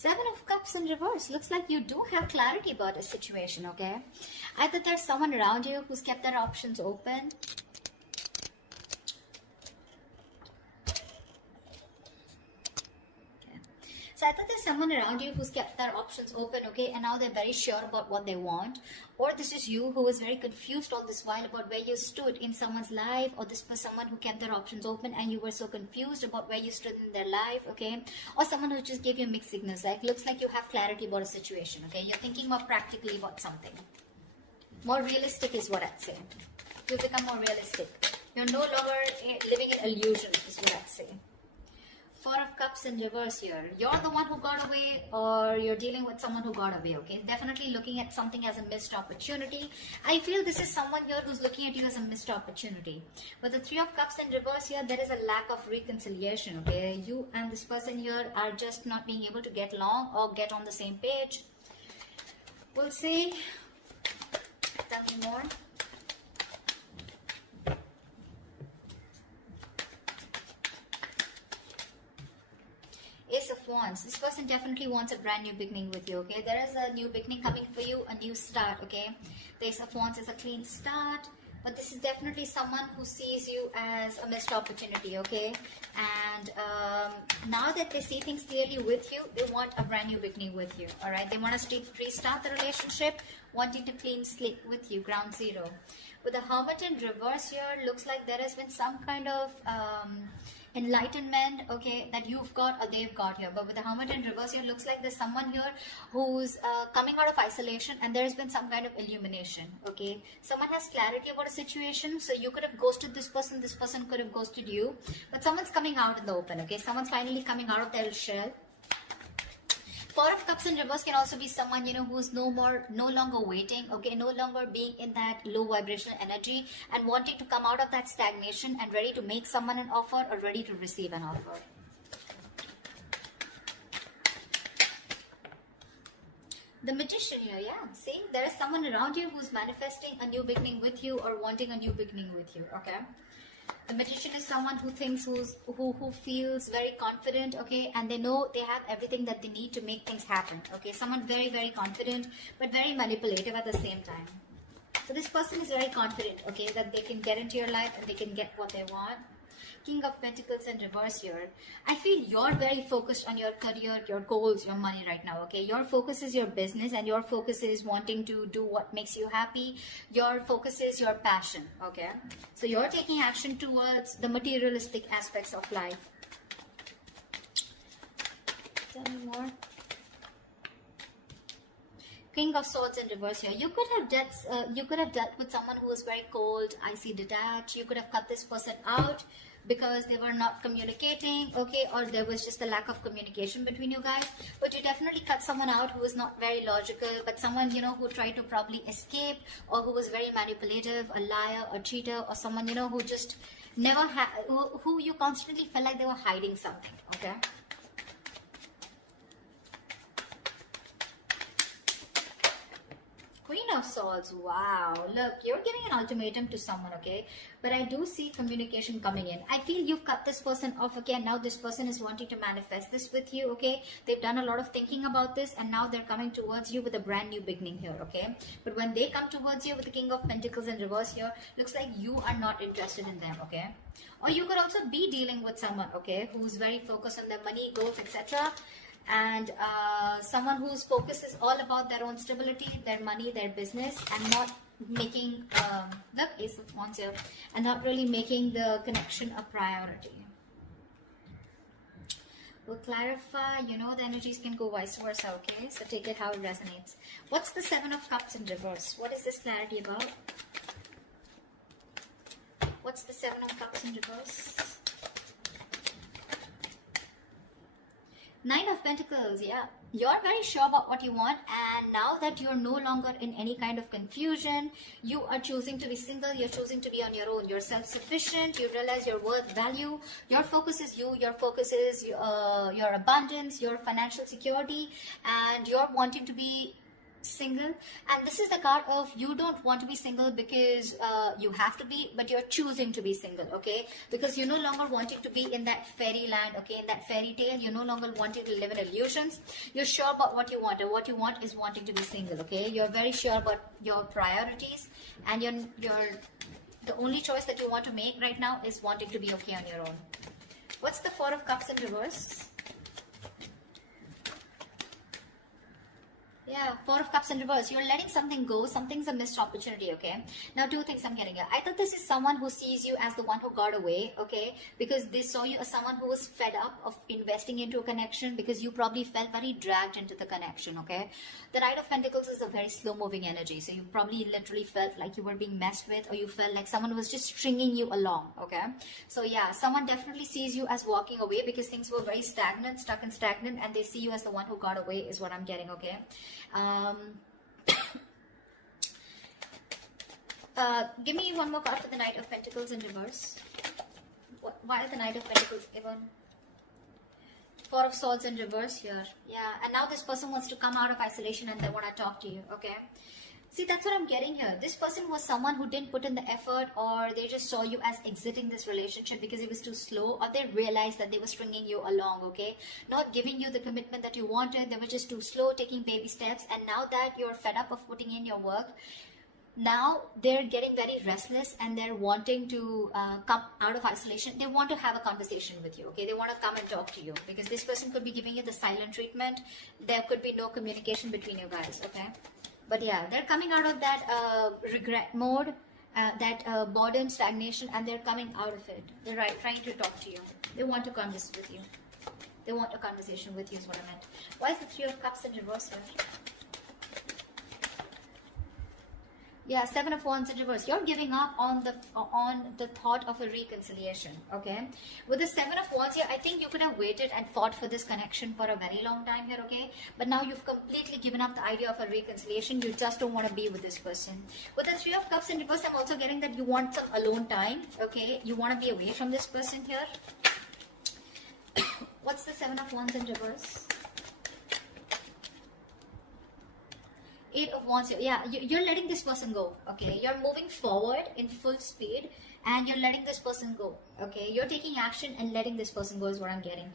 Seven of Cups in reverse. Looks like you do have clarity about a situation, okay? Either there's someone around you who's kept their options open. So I thought there's someone around you who's kept their options open, okay, and now they're very sure about what they want. Or this is you who was very confused all this while about where you stood in someone's life, or this was someone who kept their options open and you were so confused about where you stood in their life, okay? Or someone who just gave you mixed signals, like looks like you have clarity about a situation, okay? You're thinking more practically about something. More realistic is what I'd say. You've become more realistic. You're no longer living in illusion is what I'd say. Four of Cups in reverse here. You're the one who got away, or you're dealing with someone who got away, okay? Definitely looking at something as a missed opportunity. I feel this is someone here who's looking at you as a missed opportunity. With the Three of Cups in reverse here, there is a lack of reconciliation, okay? You and this person here are just not being able to get along or get on the same page. We'll see. Tell me more. Ace of Wands. This person definitely wants a brand new beginning with you, okay? There is a new beginning coming for you, a new start, okay? The Ace of Wands is a clean start, but this is definitely someone who sees you as a missed opportunity, okay? And now that they see things clearly with you, they want a brand new beginning with you, all right? They want to restart the relationship, wanting to clean slate with you, ground zero. With the Hermit in reverse here, looks like there has been some kind of enlightenment, okay, that you've got or they've got here. But with the Hermit in reverse here, looks like there's someone here who's coming out of isolation, and there's been some kind of illumination, okay? Someone has clarity about a situation, so you could have ghosted this person could have ghosted you, but someone's coming out in the open, okay? Someone's finally coming out of their shell. Four of Cups in reverse can also be someone, you know, who's no longer waiting, okay, no longer being in that low vibrational energy and wanting to come out of that stagnation and ready to make someone an offer or ready to receive an offer. The Magician here, yeah, see, there is someone around you who's manifesting a new beginning with you or wanting a new beginning with you, okay? The Magician is someone who thinks, who feels very confident, okay, and they know they have everything that they need to make things happen, okay. Someone very, very confident, but very manipulative at the same time. So this person is very confident, okay, that they can get into your life and they can get what they want. King of Pentacles in reverse here. I feel you're very focused on your career, your goals, your money right now, okay? Your focus is your business and your focus is wanting to do what makes you happy. Your focus is your passion, okay? So you're taking action towards the materialistic aspects of life. Tell me more. King of Swords in reverse here. You could have dealt with someone who was very cold, icy, detached. You could have cut this person out because they were not communicating, okay, or there was just a lack of communication between you guys. But you definitely cut someone out who was not very logical, but someone, you know, who tried to probably escape, or who was very manipulative, a liar, a cheater, or someone, you know, who just never had, who you constantly felt like they were hiding something, okay? Queen of Swords, wow, look, you're giving an ultimatum to someone, okay, but I do see communication coming in. I feel you've cut this person off, okay, and now this person is wanting to manifest this with you, okay. They've done a lot of thinking about this, and now they're coming towards you with a brand new beginning here, okay. But when they come towards you with the King of Pentacles in reverse here, looks like you are not interested in them, okay. Or you could also be dealing with someone, okay, who's very focused on their money, goals, etc., and someone whose focus is all about their own stability, their money, their business, and not making the Ace of Wands here, and not really making the connection a priority. We'll clarify, you know, the energies can go vice versa, okay, so take it how it resonates. What's the Seven of Cups in reverse? What is this clarity about? What's the Seven of Cups in reverse? Nine of Pentacles, yeah. You're very sure about what you want, and now that you're no longer in any kind of confusion, you are choosing to be single, you're choosing to be on your own, you're self-sufficient, you realize your worth, value, your focus is you, your focus is your abundance, your financial security, and you're wanting to be single, and this is the card of you don't want to be single because you have to be, but you're choosing to be single, okay? Because you're no longer wanting to be in that fairyland, okay, in that fairy tale. You're no longer wanting to live in illusions. You're sure about what you want, and what you want is wanting to be single, okay? You're very sure about your priorities, and you're the only choice that you want to make right now is wanting to be okay on your own. What's the Four of Cups in reverse? Yeah, Four of Cups in reverse. You're letting something go. Something's a missed opportunity, okay? Now, two things I'm getting here. I thought this is someone who sees you as the one who got away, okay? Because they saw you as someone who was fed up of investing into a connection, because you probably felt very dragged into the connection, okay? The Knight of Pentacles is a very slow-moving energy. So you probably literally felt like you were being messed with, or you felt like someone was just stringing you along, okay? So yeah, someone definitely sees you as walking away because things were very stagnant, stuck and stagnant, and they see you as the one who got away is what I'm getting, okay? Give me one more card for the Knight of Pentacles in reverse. Why the Knight of Pentacles even? Four of Swords in reverse here. Yeah, and now this person wants to come out of isolation and they want to talk to you, okay? See, that's what I'm getting here. This person was someone who didn't put in the effort, or they just saw you as exiting this relationship because it was too slow, or they realized that they were stringing you along, okay? Not giving you the commitment that you wanted. They were just too slow, taking baby steps. And now that you're fed up of putting in your work, now they're getting very restless and they're wanting to come out of isolation. They want to have a conversation with you, okay? They want to come and talk to you because this person could be giving you the silent treatment. There could be no communication between you guys, okay? But yeah, they're coming out of that regret mode, that boredom, stagnation, and they're coming out of it. They're trying to talk to you. They want to converse with you. They want a conversation with you is what I meant. Why is the Three of Cups in reverse here? Yeah, Seven of Wands in reverse. You're giving up on the thought of a reconciliation, okay? With the Seven of Wands here, I think you could have waited and fought for this connection for a very long time here, okay? But now you've completely given up the idea of a reconciliation. You just don't want to be with this person. With the Three of Cups in reverse, I'm also getting that you want some alone time, okay? You want to be away from this person here. What's the Seven of Wands in reverse? Eight of Wands. Yeah, you're letting this person go, okay? You're moving forward in full speed and you're letting this person go, okay? You're taking action and letting this person go is what I'm getting.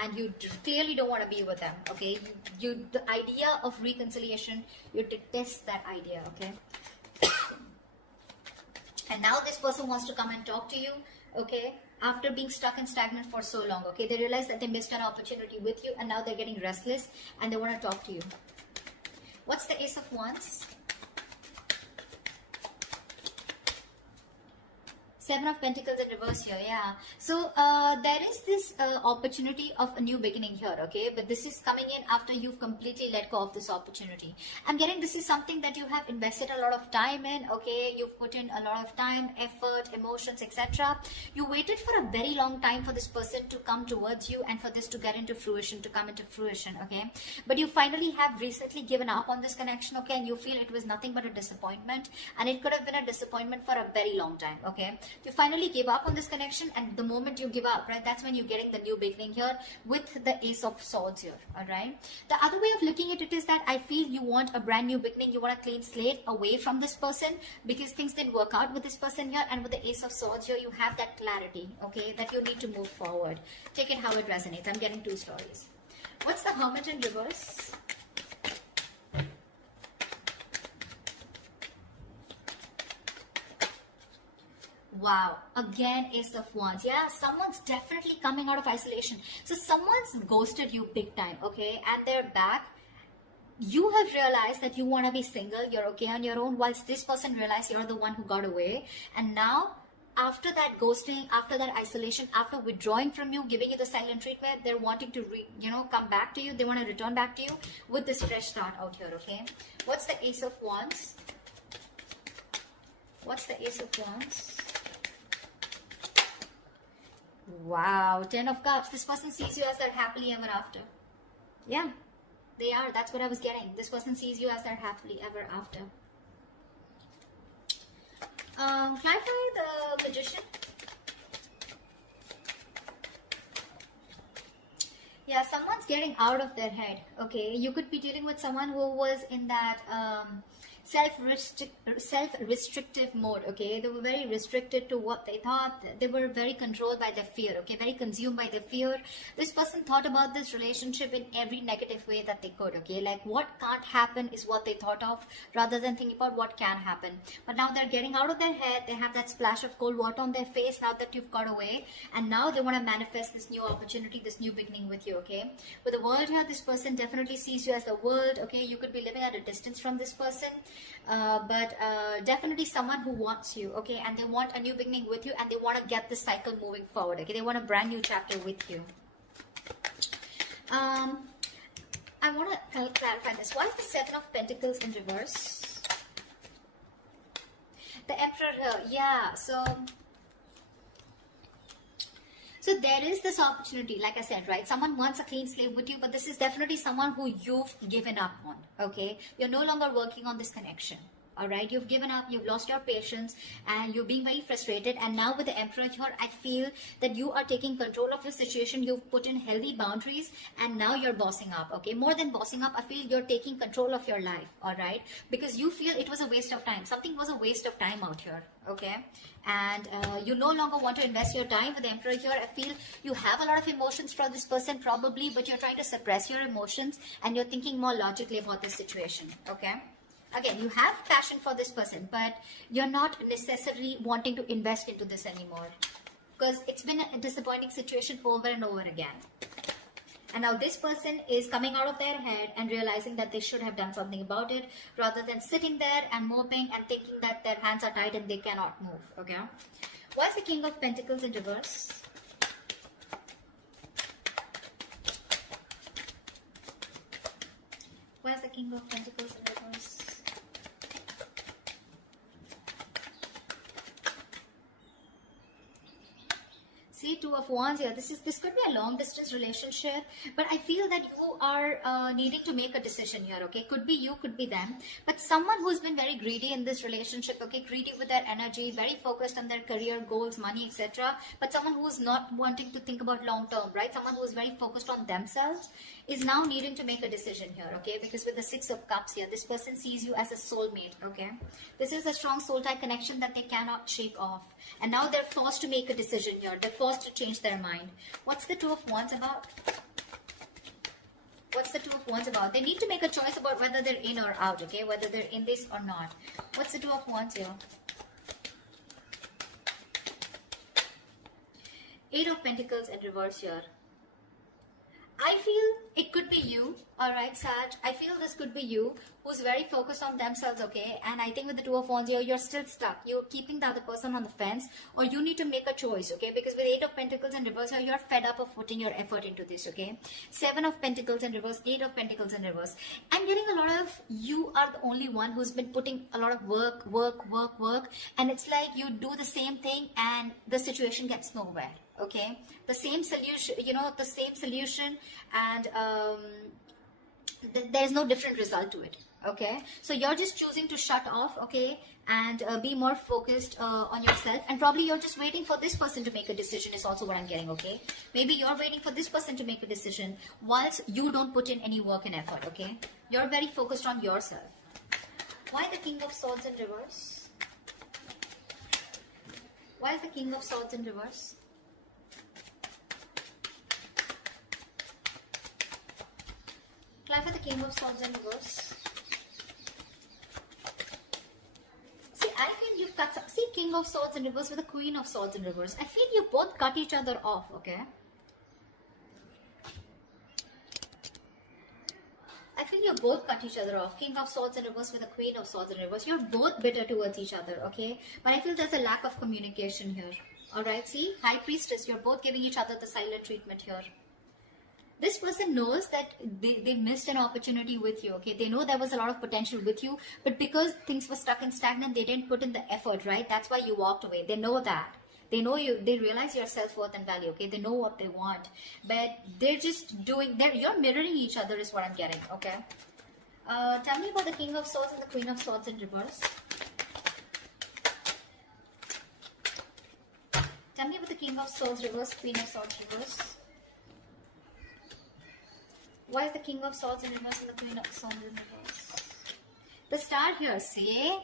And you clearly don't want to be with them, okay? The idea of reconciliation, you detest that idea, okay? And now this person wants to come and talk to you, okay? After being stuck and stagnant for so long, okay? They realize that they missed an opportunity with you and now they're getting restless and they want to talk to you. What's the Ace of Wands? Seven of Pentacles in reverse here, yeah. So there is this opportunity of a new beginning here, okay? But this is coming in after you've completely let go of this opportunity. I'm getting this is something that you have invested a lot of time in, okay? You've put in a lot of time, effort, emotions, etc. You waited for a very long time for this person to come towards you and for this to get into fruition, to come into fruition, okay? But you finally have recently given up on this connection, okay? And you feel it was nothing but a disappointment, and it could have been a disappointment for a very long time, okay? You finally give up on this connection, and the moment you give up, right, that's when you're getting the new beginning here with the Ace of Swords here, all right? The other way of looking at it is that I feel you want a brand new beginning. You want a clean slate away from this person because things didn't work out with this person here, and with the Ace of Swords here, you have that clarity, okay, that you need to move forward. Take it how it resonates. I'm getting two stories. What's the Hermit in reverse? Wow, again Ace of Wands. Yeah, someone's definitely coming out of isolation. So someone's ghosted you big time, okay? And they're back. You have realized that you want to be single, you're okay on your own, whilst this person realized you're the one who got away. And now, after that ghosting, after that isolation, after withdrawing from you, giving you the silent treatment, they're wanting to, come back to you. They want to return back to you with this fresh start out here, okay? What's the Ace of Wands? What's the Ace of Wands? Wow, Ten of Cups. This person sees you as their happily ever after. Yeah, they are. That's what I was getting. This person sees you as their happily ever after. Clarify the Magician. Yeah, someone's getting out of their head. Okay, you could be dealing with someone who was in that self-restrictive mode. Okay, they were very restricted to what they thought. They were very controlled by their fear. Okay, very consumed by their fear. This person thought about this relationship in every negative way that they could. Okay, like what can't happen is what they thought of, rather than thinking about what can happen. But now they're getting out of their head. They have that splash of cold water on their face now that you've got away, and now they want to manifest this new opportunity, this new beginning with you. Okay, with the world here, this person definitely sees you as the world. Okay, you could be living at a distance from this person, but definitely someone who wants you. Okay, and they want a new beginning with you, and they want to get this cycle moving forward. Okay, they want a brand new chapter with you. I want to clarify this. Why is the Seven of Pentacles in reverse? The Emperor here, yeah. So there is this opportunity, like I said, right? Someone wants a clean slate with you, but this is definitely someone who you've given up on, okay? You're no longer working on this connection, all right? You've given up, you've lost your patience, and you're being very frustrated. And now with the Emperor here, I feel that you are taking control of your situation. You've put in healthy boundaries, and now you're bossing up, okay? More than bossing up, I feel you're taking control of your life, all right? Because you feel it was a waste of time. Something was a waste of time out here, okay? And you no longer want to invest your time with the Emperor here. I feel you have a lot of emotions for this person probably, but you're trying to suppress your emotions, and you're thinking more logically about this situation, okay? Again, you have passion for this person, but you're not necessarily wanting to invest into this anymore, because it's been a disappointing situation over and over again. And now this person is coming out of their head and realizing that they should have done something about it, rather than sitting there and moping and thinking that their hands are tied and they cannot move, okay? Why is the King of Pentacles in reverse? Why is the King of Pentacles in reverse? See, Two of Wands here. This could be a long distance relationship, but I feel that you are needing to make a decision here, okay? Could be you, could be them, but someone who's been very greedy in this relationship, okay? Greedy with their energy, very focused on their career goals, money, etc. But someone who's not wanting to think about long term, right? Someone who's very focused on themselves is now needing to make a decision here, okay? Because with the Six of Cups here, this person sees you as a soulmate, okay? This is a strong soul tie connection that they cannot shake off. And now they're forced to make a decision here. They're forced to change their mind. What's the Two of Wands about? What's the Two of Wands about? They need to make a choice about whether they're in or out, okay? Whether they're in this or not. What's the Two of Wands here? Eight of Pentacles in reverse here. I feel it could be you, alright, Sag. I feel this could be you who's very focused on themselves, okay? And I think with the Two of Wands here, you're still stuck. You're keeping the other person on the fence, or you need to make a choice, okay? Because with Eight of Pentacles in reverse here, you're fed up of putting your effort into this, okay? Seven of Pentacles in reverse, Eight of Pentacles in reverse. I'm getting a lot of, you are the only one who's been putting a lot of work, and it's like you do the same thing and the situation gets nowhere. Okay, the same solution, the same solution, and there's no different result to it. Okay, so you're just choosing to shut off, okay, and be more focused on yourself, and probably you're just waiting for this person to make a decision is also what I'm getting, okay? Maybe you're waiting for this person to make a decision whilst you don't put in any work and effort, okay? You're very focused on yourself. Why the King of Swords in reverse? Why is the King of Swords in reverse? Clarify the King of Swords in reverse. See, I feel you've cut some. See, King of Swords in reverse with the Queen of Swords in reverse. I feel you both cut each other off, okay? I feel you both cut each other off. King of Swords in reverse with the Queen of Swords in reverse. You're both bitter towards each other, okay? But I feel there's a lack of communication here. Alright, see? High Priestess, you're both giving each other the silent treatment here. This person knows that they missed an opportunity with you, okay? They know there was a lot of potential with you, but because things were stuck and stagnant, they didn't put in the effort, right? That's why you walked away. They know that. They know you. They realize your self-worth and value, okay? They know what they want. But they're just doing... You're mirroring each other is what I'm getting, okay? Tell me about the King of Swords and the Queen of Swords in reverse. Tell me about the King of Swords reverse, Queen of Swords reverse. Why is the King of Swords in reverse and the Queen of Swords in reverse? The star here, see?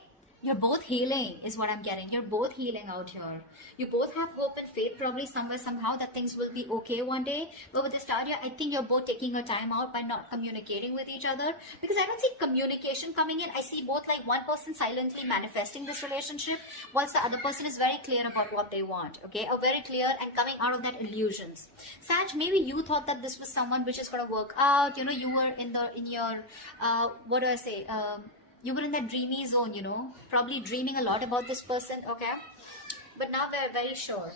You're both healing is what I'm getting. You're both healing out here. You both have hope and faith probably somewhere, somehow that things will be okay one day. But with the star here, I think you're both taking your time out by not communicating with each other. Because I don't see communication coming in. I see both like one person silently manifesting this relationship whilst the other person is very clear about what they want. Okay, or very clear and coming out of that illusions. Sag, maybe you thought that this was someone which is going to work out. You know, you were in your, what do I say? You were in that dreamy zone, you know, probably dreaming a lot about this person, okay? But now we're very sure.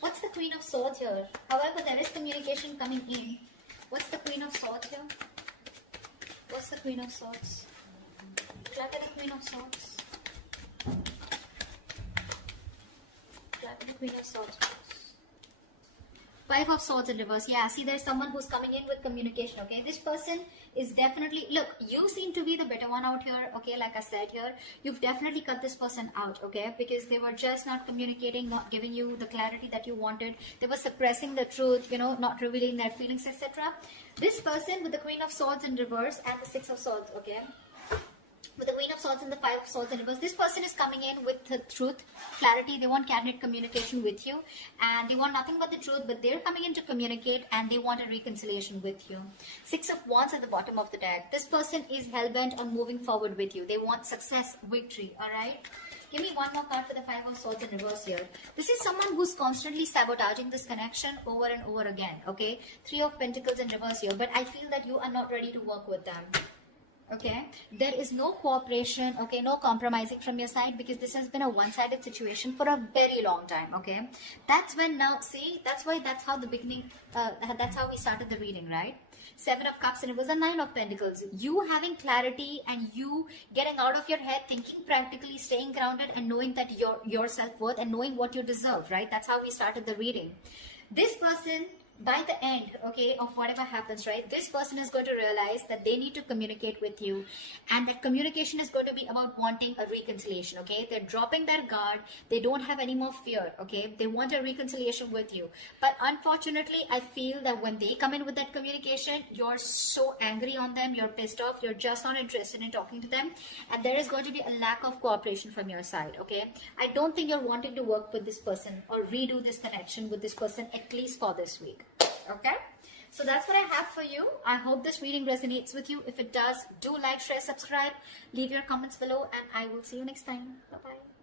What's the Queen of Swords here? However, there is communication coming in. What's the Queen of Swords here? What's the Queen of Swords? Look at the Queen of Swords. Look at the Queen of Swords. Five of Swords in reverse. Yeah, see, there's someone who's coming in with communication, okay? This person is definitely, look, you seem to be the better one out here, okay? Like I said here, you've definitely cut this person out, okay? Because they were just not communicating, not giving you the clarity that you wanted. They were suppressing the truth, you know, not revealing their feelings, etc. This person with the Queen of Swords in reverse and the Six of Swords, okay? With the Queen of Swords and the Five of Swords in reverse, this person is coming in with the truth, clarity. They want candid communication with you, and they want nothing but the truth, but they're coming in to communicate, and they want a reconciliation with you. Six of Wands at the bottom of the deck. This person is hell-bent on moving forward with you. They want success, victory, alright? Give me one more card for the Five of Swords in reverse here. This is someone who's constantly sabotaging this connection over and over again, okay? Three of Pentacles in reverse here, but I feel that you are not ready to work with them. Okay, there is no cooperation, okay, no compromising from your side, because this has been a one-sided situation for a very long time, okay? That's when now, see, that's how the beginning, that's how we started the reading, right? Seven of Cups and it was a Nine of Pentacles. You having clarity and you getting out of your head, thinking practically, staying grounded and knowing that your self-worth and knowing what you deserve, right? That's how we started the reading. This person, by the end, okay, of whatever happens, right, this person is going to realize that they need to communicate with you, and that communication is going to be about wanting a reconciliation, okay? They're dropping their guard. They don't have any more fear, okay? They want a reconciliation with you. But unfortunately, I feel that when they come in with that communication, you're so angry on them, you're pissed off, you're just not interested in talking to them, and there is going to be a lack of cooperation from your side, okay? I don't think you're wanting to work with this person or redo this connection with this person, at least for this week. Okay, so that's what I have for you. I hope this reading resonates with you. If it does, do like, share, subscribe, leave your comments below, and I will see you next time. Bye bye.